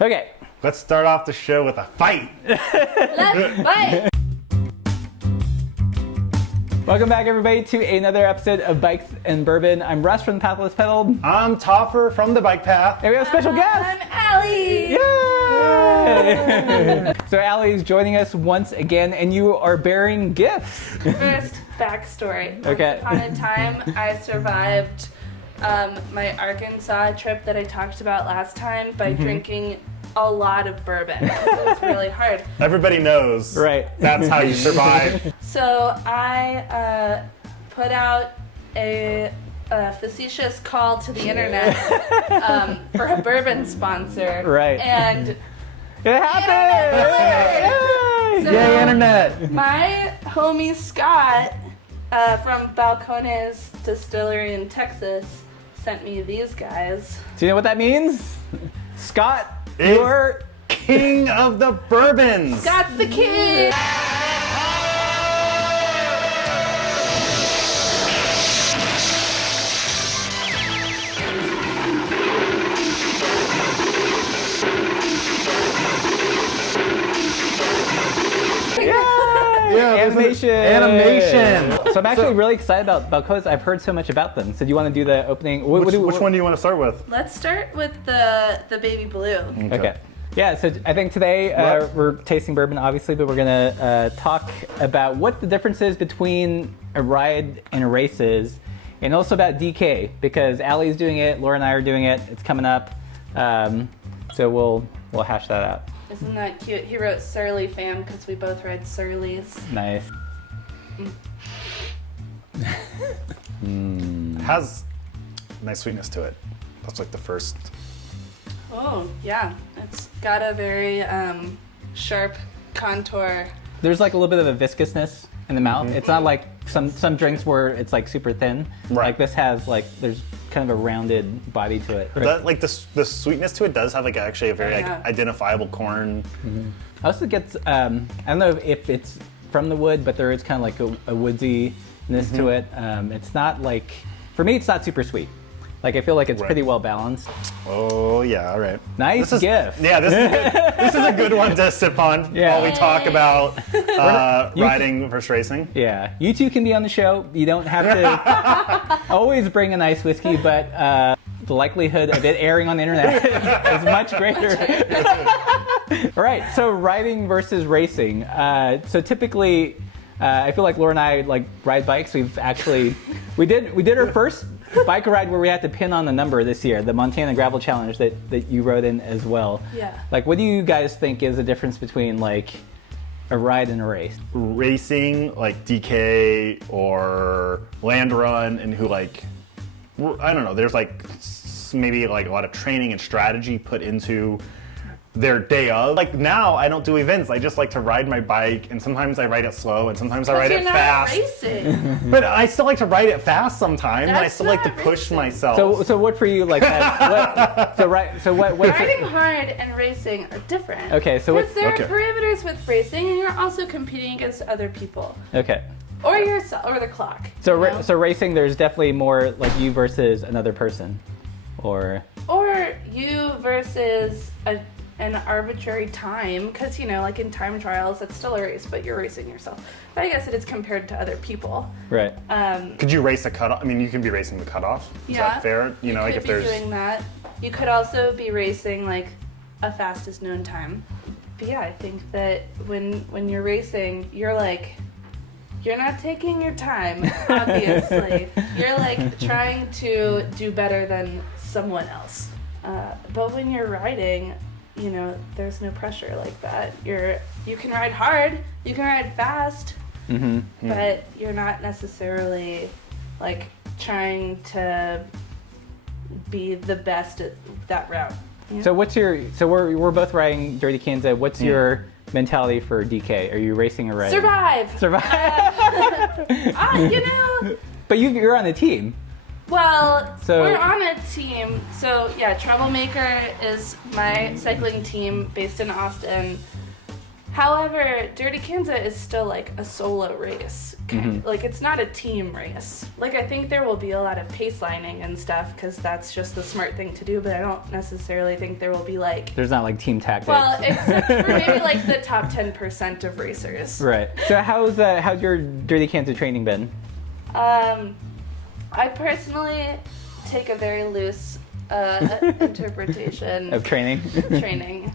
Okay. Let's start off the show with a fight. Let's fight! Welcome back, everybody, to another episode of Bikes and Bourbon. I'm Russ from the Pathless Pedal. I'm Toffer from the Bike Path. And we have a special guest. I'm Ally! Yay! So Ally is joining us once again, and you are bearing gifts. First, backstory. Okay. Once upon a time, I survived my Arkansas trip that I talked about last time by drinking a lot of bourbon. It was really hard. Everybody knows. Right. That's how you survive. So I put out a facetious call to the internet for a bourbon sponsor. Right. And It happened! Yay! So- Yay, internet! my homie Scott from Balcones Distillery in Texas sent me these guys. Do you know what that means? Scott, Is- you're... King of the bourbons. Scott's the king! Yeah, this is animation. So I'm actually really excited about Balcones. I've heard so much about them. So do you want to do the opening? Which one do you want to start with? Let's start with the baby blue. Okay. Yeah, so I think today we're tasting bourbon, obviously, but we're going to talk about what the difference is between a ride and a race is, and also about DK, because Ally's doing it, Laura and I are doing it, it's coming up, so we'll hash that out. Isn't that cute? He wrote Sirleaf fan because we both ride Sirleafs. Nice. It has nice sweetness to it. That's like the first. Oh, yeah. It's got a very sharp contour. There's like a little bit of a viscousness in the mouth. It's not like some drinks where it's like super thin. Right. Like this has like, there's kind of a rounded body to it. That, like the sweetness to it does have like actually a very like, Yeah. identifiable corn. I also get, I don't know if it's from the wood, but there is kind of like a woodsiness to it. It's not like, for me, it's not super sweet. Like I feel like it's Right. pretty well balanced. Oh yeah, all right. Nice gift. Yeah, this is good. This is a good one to sip on Yeah. while we talk about riding versus racing. Yeah, you two can be on the show. You don't have to always bring a nice whiskey, but the likelihood of it airing on the internet is much greater. All right, so riding versus racing. So typically, I feel like Laura and I like ride bikes. We did our first bike ride where we had to pin on the number this year, the Montana Gravel Challenge that you rode in as well. Yeah. Like, what do you guys think is the difference between like a ride and a race? Racing like DK or Land Run and who like, I don't know, there's like maybe like a lot of training and strategy put into their day of. Like now I don't do events. I just like to ride my bike and sometimes I ride it slow and sometimes I ride You're it not fast. racing. But I still like to ride it fast sometimes and I That's still like to not push racing. myself. So what for you like? What? Riding hard and racing are different. Okay, so because there okay. are parameters with racing, and you're also competing against other people Okay. or yourself or the clock. So you know? so racing, there's definitely more like you versus another person, or Or you versus an arbitrary time, because like in time trials, it's still a race, but you're racing yourself. But I guess it is compared to other people. right. Could you race a cutoff? I mean, you can be racing the cutoff. Is Yeah. that fair? You know, like could if be there's. doing that. You could also be racing like a fastest known time. But yeah, I think that when you're racing, you're not taking your time, obviously. You're like trying to do better than someone else. But when you're riding, there's no pressure like that. You can ride hard, you can ride fast, but you're not necessarily like trying to be the best at that route. Yeah. So we're both riding Dirty Kanza. What's your mentality for DK? Are you racing or riding? Survive! Survive. But you're on a team. Well, So- we're on a team. So yeah, Troublemaker is my cycling team based in Austin. However, Dirty Kanza is still like a solo race. Like it's not a team race. Like I think there will be a lot of pace lining and stuff because that's just the smart thing to do, but I don't necessarily think there will be like... There's not like team tactics. Well, except for maybe like the top 10% of racers. Right. So how's your Dirty Kanza training been? I personally take a very loose interpretation Of training? training.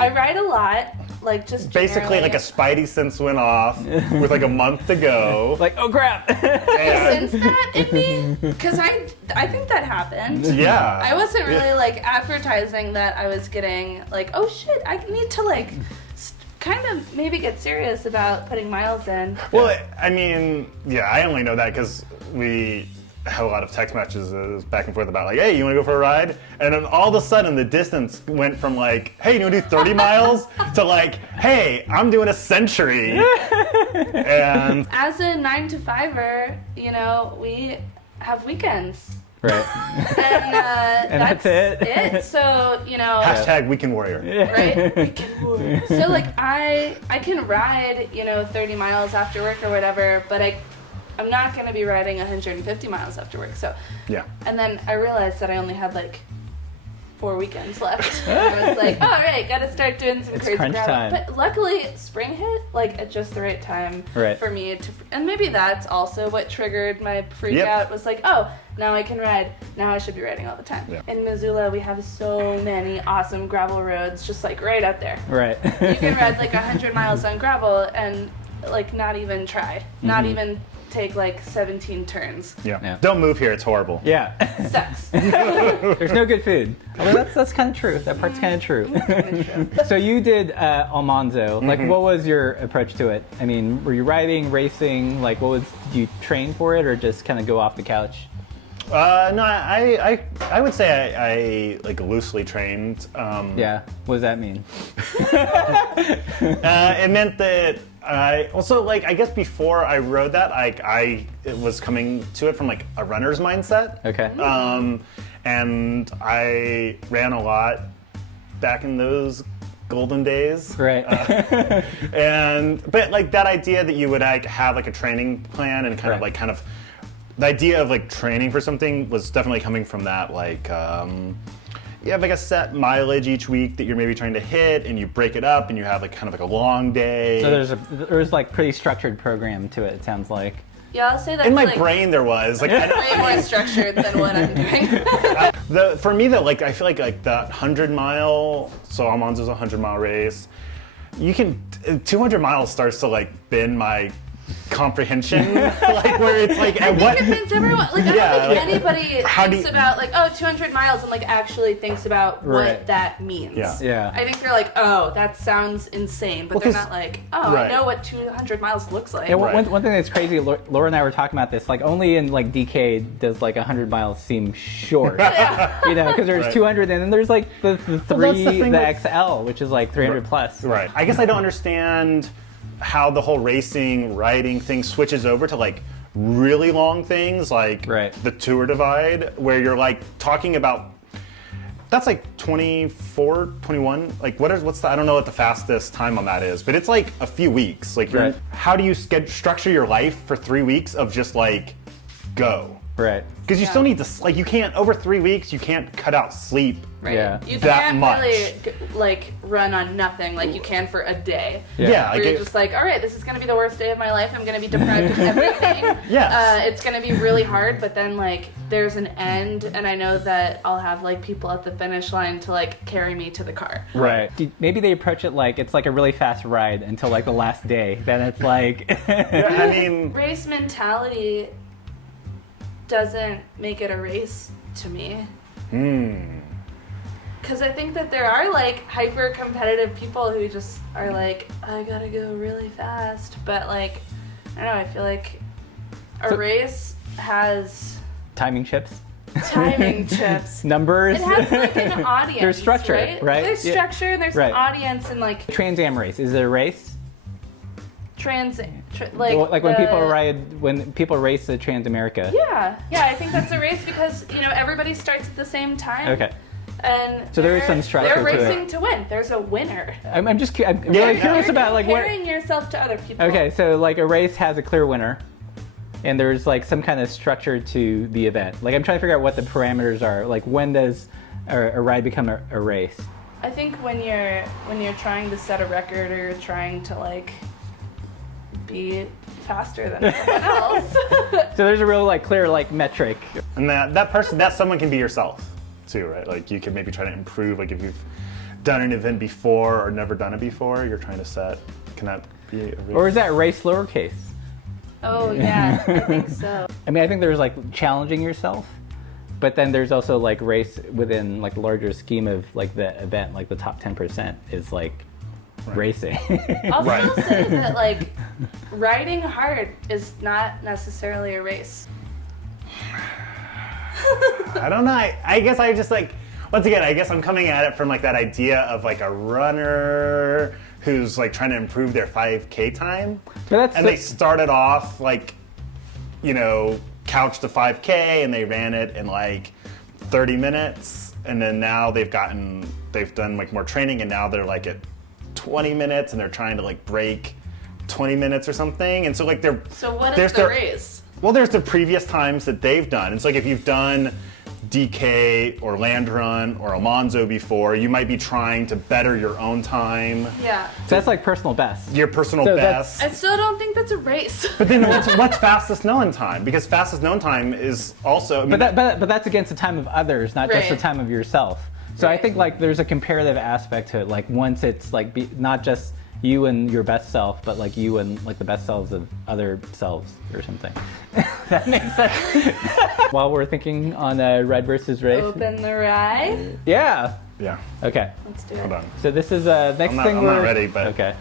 I ride a lot, like just Basically, generally. like a spidey sense went off with like a month to go. Like, oh crap! And, Since that in me, because I think that happened. yeah. I wasn't really like advertising that I was getting like, oh shit, I need to like kind of maybe get serious about putting miles in. Well, I mean, yeah, I only know that because we have a lot of text messages back and forth about like, hey, you want to go for a ride? And then all of a sudden the distance went from like, hey, you want to do 30 miles to like, hey, I'm doing a century. And As a 9-to-5er, you know, we have weekends. Right. And, And that's it? So, you know, hashtag weekend warrior. right? Weekend warrior. So like I can ride, you know, 30 miles after work or whatever, but I'm not going to be riding 150 miles after work. So, Yeah. and then I realized that I only had like 4 weekends left. And I was like, all right, got to start doing some crazy crunch gravel. time. But luckily, spring hit like at just the right time Right. for me to, and maybe that's also what triggered my freak Yep. out. Was like, oh, now I can ride. Now I should be riding all the time. Yeah. In Missoula, we have so many awesome gravel roads, just like right up there. Right. You can ride like 100 miles on gravel and like not even try, not even take like 17 turns. Yeah. Yeah. Don't move here. It's horrible. Yeah. Sucks. There's no good food. Although that's kind of true. That part's kind of true. So you did Almanzo. Like, what was your approach to it? I mean, were you riding, racing? Like, did you train for it or just kind of go off the couch? No, I would say I like loosely trained. Yeah. What does that mean? It meant that I also like I guess before I rode that I was coming to it from like a runner's mindset. Okay. And I ran a lot back in those golden days. Right. But like that idea that you would like have like a training plan and kind of the idea of like training for something was definitely coming from that like you have like a set mileage each week that you're maybe trying to hit and you break it up and you have like kind of like a long day. So there's like pretty structured program to it. It sounds like. Yeah, I'll say that. In my like, brain there was like way more structured than what I'm doing. for me though, like I feel like that 100-mile, so Almanzo's a 100-mile race. You can 200 miles starts to like bend my comprehension, like where it's like I think it means everyone. Like I don't think anybody thinks about like 200 miles and like actually thinks about Right. what that means. Yeah. Yeah. I think they're like, oh, that sounds insane, but Well, they're 'cause- not like, oh, right. I know what 200 miles looks like. Yeah, Right. one thing that's crazy, Laura and I were talking about this, like only in like DK does like 100 miles seem short. You know, because there's Right. 200 and then there's like the that's three, the thing the with- XL, which is like 300 plus. Right. I guess I don't understand how the whole racing, riding thing switches over to like really long things like Right. the Tour Divide, where you're like talking about that's like 24, 21. Like what's the, I don't know what the fastest time on that is, but it's like a few weeks. Like Right. how do you structure your life for 3 weeks of just like go? Right. Because you still need to like you can't over 3 weeks you can't cut out sleep. Right. Yeah. You That can't much. really like run on nothing like you can for a day. Yeah. Where you're just like, all right, this is gonna be the worst day of my life. I'm gonna be deprived of everything. Yes. It's gonna be really hard, but then like there's an end, and I know that I'll have like people at the finish line to like carry me to the car. Right. Maybe they approach it like it's like a really fast ride until like the last day. Then it's like. I mean, Race mentality doesn't make it a race to me. Because I think that there are like hyper competitive people who just are like, I gotta go really fast. But like, I don't know, I feel like a race has Timing chips. timing chips. Numbers. It has like an audience. There's structure, right? There's Yeah. structure and there's Right. an audience and like Trans Am race. Is it a race? like when people race the Trans America. Yeah, I think that's a race because you know everybody starts at the same time. Okay. And So there is some structure they're to it. racing to win. There's a winner. I'm really yeah. curious about like what. Comparing yourself to other people. Okay, so like a race has a clear winner, and there's like some kind of structure to the event. Like I'm trying to figure out what the parameters are. Like when does a ride become a race? I think when you're trying to set a record or you're trying to like be faster than everyone else. So there's a real like clear like metric. And that someone can be yourself too, right? Like you can maybe try to improve. Like if you've done an event before or never done it before, you're trying to set. Can that be a race? Or is that race lowercase? Oh yeah, I think so. I mean, I think there's like challenging yourself, but then there's also like race within like the larger scheme of like the event, like the top 10% is like racing. I'll Right. still say that like riding hard is not necessarily a race. I don't know. I guess I just like, once again, I guess I'm coming at it from like that idea of like a runner who's like trying to improve their 5K time. But And they started off like, you know, couch to 5K and they ran it in like 30 minutes. And then now they've done like more training and now they're like at 20 minutes and they're trying to like break 20 minutes or something. And so like So what there's is the their- race? Well, there's the previous times that they've done. It's like if you've done DK or Land Run or Alonzo before, you might be trying to better your own time, Yeah. So that's like personal best. your personal So that's- best. I still don't think that's a race. But then what's fastest known time? Because fastest known time is also. I mean, But that's against the time of others, not just the Right. time of yourself. So I think like there's a comparative aspect to it. Like once it's like not just you and your best self, but like you and like the best selves of other selves or something. That makes sense. While we're thinking on a red versus race. Open the ride. Yeah. yeah. Okay. Let's do it. Hold on. So this is next I'm thing not we're ready, but okay.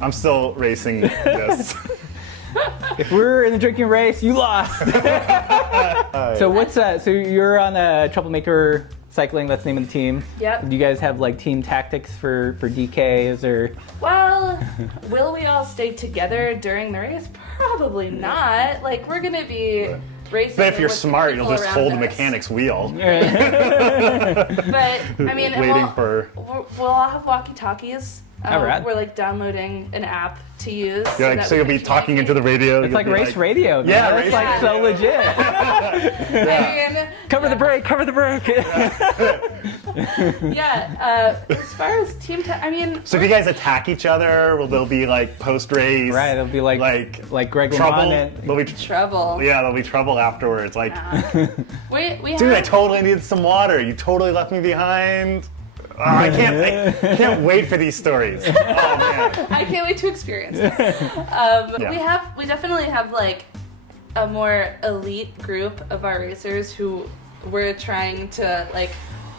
I'm still racing this. If we're in the drinking race, you lost. So what's so you're on a Troublemaker Cycling, that's the name of the team. Yep. Do you guys have like team tactics for DK? Is there Well, will we all stay together during the race? Probably not. Like we're gonna be racing. But if you're with the smart, you'll people just around hold the us. mechanic's wheel. But I mean, and Waiting for- we'll all have walkie-talkies. Oh, rad. We're like downloading an app to use. You're like, that so we you'll can be talking into the radio. it's you'll like be race radio. Yeah, man. race It's like so radio. legit. I mean, Cover the brake, cover the brake. yeah. As far as team, I mean, So if you guys attack each other, will there be like post-race? Right, it'll be like Greg trouble. LeMond and- There'll be trouble. Yeah, there'll be trouble afterwards. Like, We dude, I have. totally needed some water. You totally left me behind. Oh, I can't wait for these stories. Oh man. I can't wait to experience it. Yeah. We definitely have like a more elite group of our racers who we're trying to like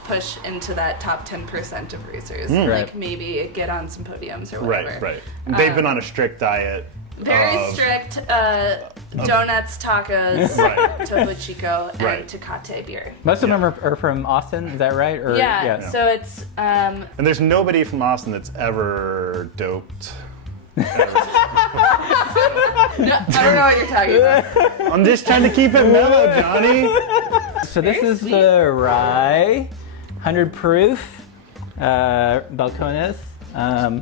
push into that top 10% of racers. Like Right. maybe get on some podiums or whatever. Right. They've been on a strict diet. Very of- strict donuts, tacos, Right. Topo Chico, and Right. Tecate beer. Most of them are from Austin, is that right? Or, Yeah, so it's And there's nobody from Austin that's ever doped. no, I don't know what you're talking about. I'm just trying to keep it mellow, Johnny. So this Very is sweet. the rye, 100 proof, Balcones.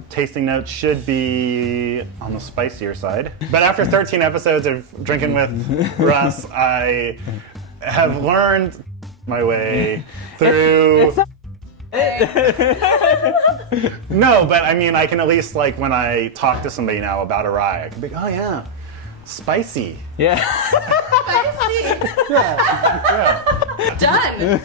Tasting notes should be on the spicier side. But after 13 episodes of drinking with Russ, I have learned my way through. No, but I mean, I can at least, like, when I talk to somebody now about a rye, I can be like, oh yeah, spicy. Yeah. Done.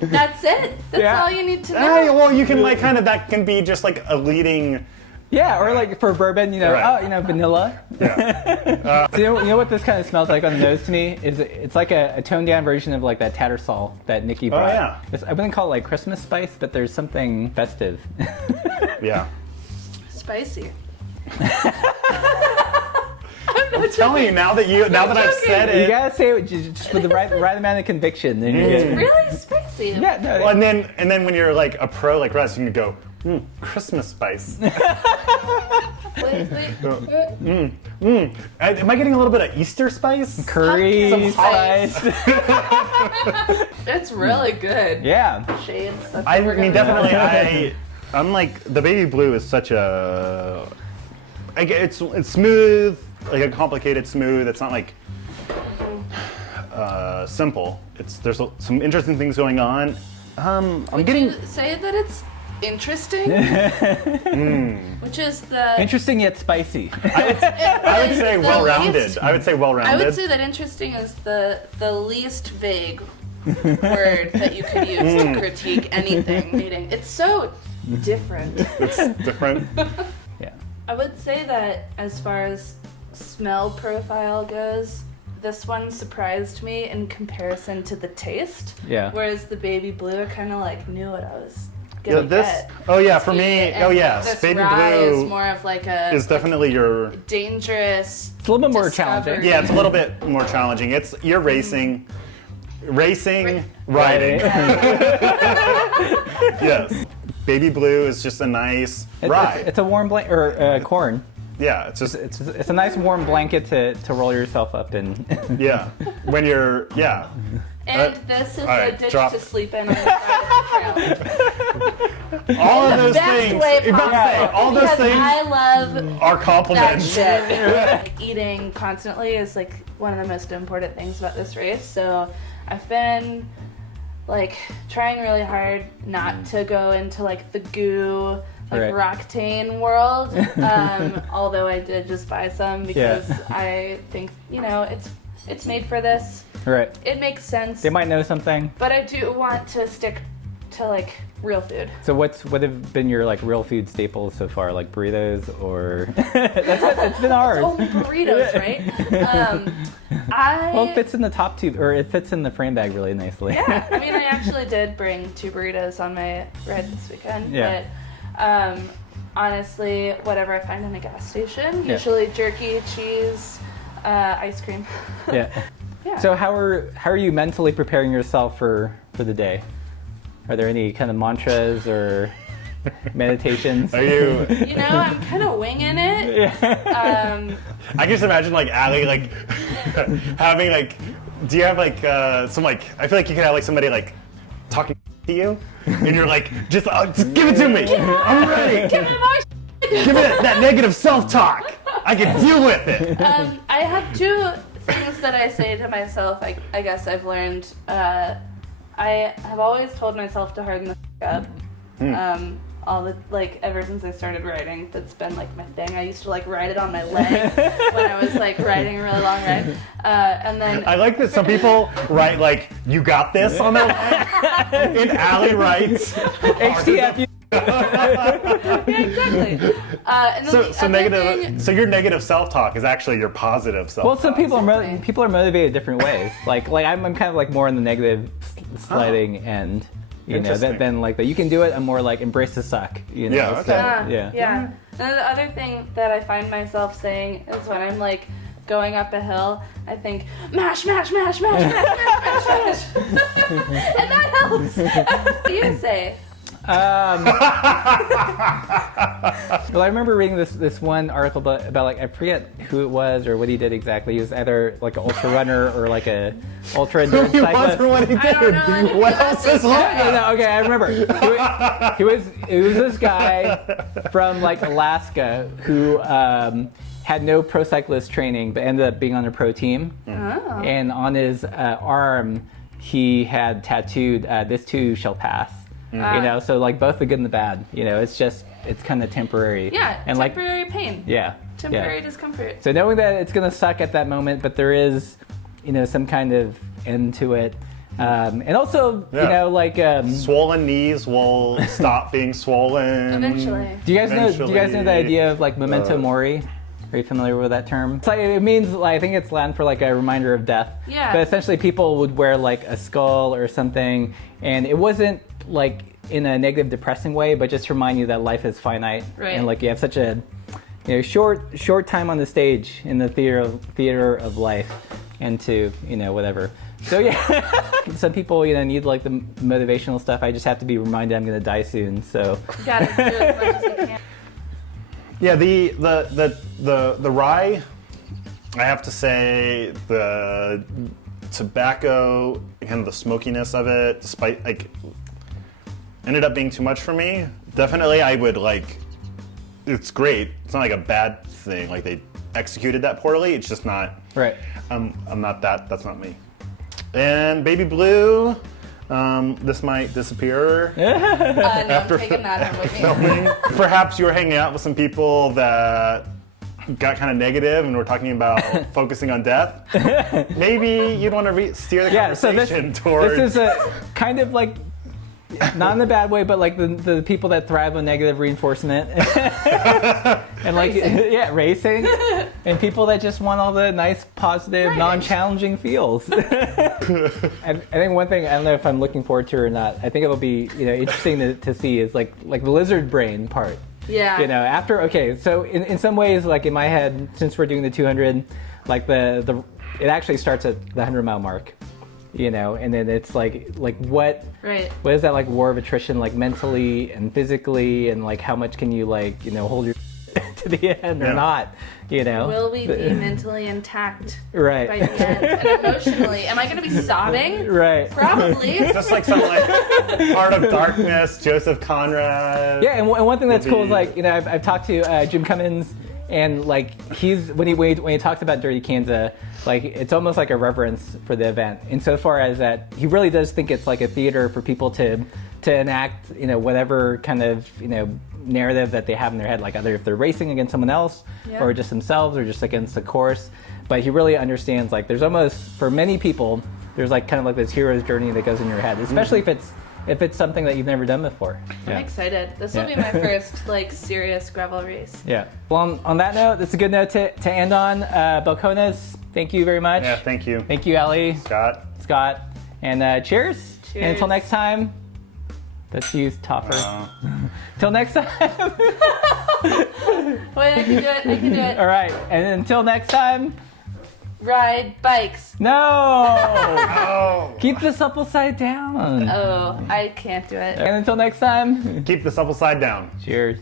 That's it. That's Yeah. all you need to know. Hey, well, you can, like, kind of, that can be just, like, a leading. Yeah, or like for bourbon, Right. vanilla. Yeah. So you know what this kind of smells like on the nose to me? It's like a toned down version of like that Tattersall that Nikki brought. yeah. I wouldn't call it like Christmas spice, but there's something festive. Yeah. Spicy. I'm telling you, now that I've said You it. gotta say it just with the right amount of conviction. Then you get it. Really spicy. Yeah, no, Well, and then when you're like a pro like Russ, you can go, Christmas spice. Wait. Am I getting a little bit of Easter spice? Curry Pumpkin spice. It's really good. Yeah. Shades. That's I what we're mean, gonna do. definitely. I'm like the baby blue is such a. It's smooth, like a complicated smooth. It's not like simple. There's some interesting things going on. I'm Would getting. you say that it's interesting? Which is the. Interesting yet spicy. I would say the well-rounded. least- I would say well-rounded. I would say that interesting is the least vague word that you could use to critique anything. Meaning, it's so different. It's different. Yeah. I would say that as far as smell profile goes, this one surprised me in comparison to the taste. Yeah. Whereas the baby blue, I kind of like knew what I was Yeah, gonna this. get. Oh yeah, for me. And Oh yes, this baby rye is blue more of like a is definitely your. dangerous. It's a little bit more discovery. challenging. Yeah, it's a little bit more challenging. You're racing, riding. Yes. Baby blue is just a nice rye. It's a warm blanket, or corn. Yeah, it's just It's a nice warm blanket to roll yourself up in. yeah. When you're And this is all right, a ditch drop. to sleep in on the side of the trail. all of The those best things. way You're about to say, possible. all those Because things I love are that compliments. shit. Like, eating constantly is like one of the most important things about this race. So I've been like trying really hard not to go into like the goo, like Roctane world. Although I did just buy some because I think it's made for this. Right. It makes sense. They might know something. But I do want to stick to like real food. So what have been your like real food staples so far? Like burritos or it's been ours. Only burritos, right? Well, it fits in the top two, or it fits in the frame bag really nicely. Yeah, I mean, I actually did bring 2 burritos on my ride this weekend. Yeah. But honestly, whatever I find in a gas station, Yeah. usually jerky, cheese, ice cream. Yeah. Yeah. So how are you mentally preparing yourself for the day? Are there any kind of mantras or meditations? Are you? You know, I'm kind of winging it. Yeah. I can just imagine like Ally like having like. Do you have like some like? I feel like you could have like somebody like talking to you, and you're like, just give it to me. I'm ready. Give me more. Give me that negative self-talk. I can deal with it. I have 2 things that I say to myself. I guess I've learned. I have always told myself to harden the up. All the ever since I started riding, that's been like my thing. I used to like ride it on my leg when I was like riding a really long ride, and then I like that some people write like "you got this" on their leg, and Ally writes HTF. yeah, exactly. And then So the other negative. thing- So your negative self-talk is actually your positive self-talk. Well, some people are Exactly. people are motivated different ways. Like I'm kind of like more on the negative sliding end. You know, Interesting. than like that. You can do it. I'm more like embrace the suck. You know. Yeah, So, okay. yeah. Yeah. And then the other thing that I find myself saying is when I'm like going up a hill, I think mash, mash, mash, mash, mash, mash, mash, mash. And that helps. What do you say? Well, I remember reading this one article about like I forget who it was or what he did exactly. He was either like an ultra runner or like a ultra endurance He cyclist. wasn't what he I don't know did. anything What about else this is guy. No, no, okay, I remember. It was this guy from like Alaska who had no pro cyclist training, but ended up being on a pro team. Oh. And on his arm, he had tattooed "This too shall pass." You know, so like both the good and the bad. You know, it's kind of temporary. Yeah, and temporary pain. yeah, Temporary yeah. discomfort. So knowing that it's gonna suck at that moment, but there is, you know, some kind of end to it, and also, you Yeah. know, like. Swollen knees will stop being swollen. Eventually. Do you guys know the idea of like memento mori? Are you familiar with that term? It's like, it means like, I think it's Latin for like a reminder of death. Yeah. But essentially, people would wear like a skull or something, and it wasn't like in a negative, depressing way, but just to remind you that life is finite, Right. and like you have such a short time on the stage in the theater of life, and to whatever. So yeah, some people need like the motivational stuff. I just have to be reminded I'm gonna die soon. So Gotta do as much as you can. Yeah, the rye, I have to say the tobacco, kind of the smokiness of it, despite like, ended up being too much for me. Definitely, I would like. It's great. It's not like a bad thing. Like they executed that poorly. It's just not. right. I'm not that. That's not me. And baby blue, this might disappear. No, After I'm taking that home with me. filming. Perhaps you were hanging out with some people that got kind of negative and we're talking about focusing on death. Maybe you'd want to steer the Yeah. So conversation this towards. is a kind of like. Not in a bad way, but like the people that thrive on negative reinforcement, and like racing, and people that just want all the nice, positive, Right. non-challenging feels. I think one thing I don't know if I'm looking forward to or not. I think it'll be interesting to see is like the lizard brain part. Yeah. After so in some ways, like in my head, since we're doing the 200, like it actually starts at the 100-mile mark. And then it's like what is that like war of attrition like mentally and physically, and like how much can you hold your to the end or not, Will we be mentally intact right by the end? And emotionally, am I going to be sobbing? right Probably. Just like some like Heart of Darkness, Joseph Conrad. yeah, and one thing that's cool is Maybe- like I've talked to Jim Cummins, and like he's when he talks about Dirty Kanza, like it's almost like a reverence for the event insofar as that he really does think it's like a theater for people to enact whatever kind of narrative that they have in their head, like either if they're racing against someone else or just themselves or just against the course. But he really understands like there's almost for many people there's like kind of like this hero's journey that goes in your head, especially if it's something that you've never done before. I'm excited. This will be my first like serious gravel race. Yeah. Well, on that note, that's a good note to end on. Balcones, thank you very much. Yeah, thank you. Thank you, Ally, Scott. and cheers. And until next time, let's use Topper. Till next time. Wait, I can do it. All right. And until next time, Ride bikes. no. Oh. Keep the supple side down. Oh, I can't do it. And until next time, Keep the supple side down. cheers.